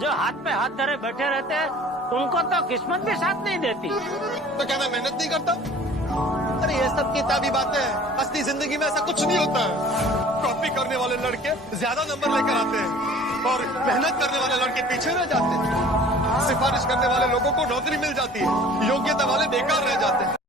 जो हाथ पे हाथ धरे बैठे रहते हैं उनको तो किस्मत भी साथ नहीं देती। तो क्या मैं मेहनत नहीं करता? अरे ये सब किताबी बातें हैं, असली जिंदगी में ऐसा कुछ नहीं होता है। कॉपी करने वाले लड़के ज्यादा नंबर लेकर आते हैं और मेहनत करने वाले लड़के पीछे रह जाते हैं। सिफारिश करने वाले लोगों को नौकरी मिल जाती है, योग्यता वाले बेकार रह जाते हैं।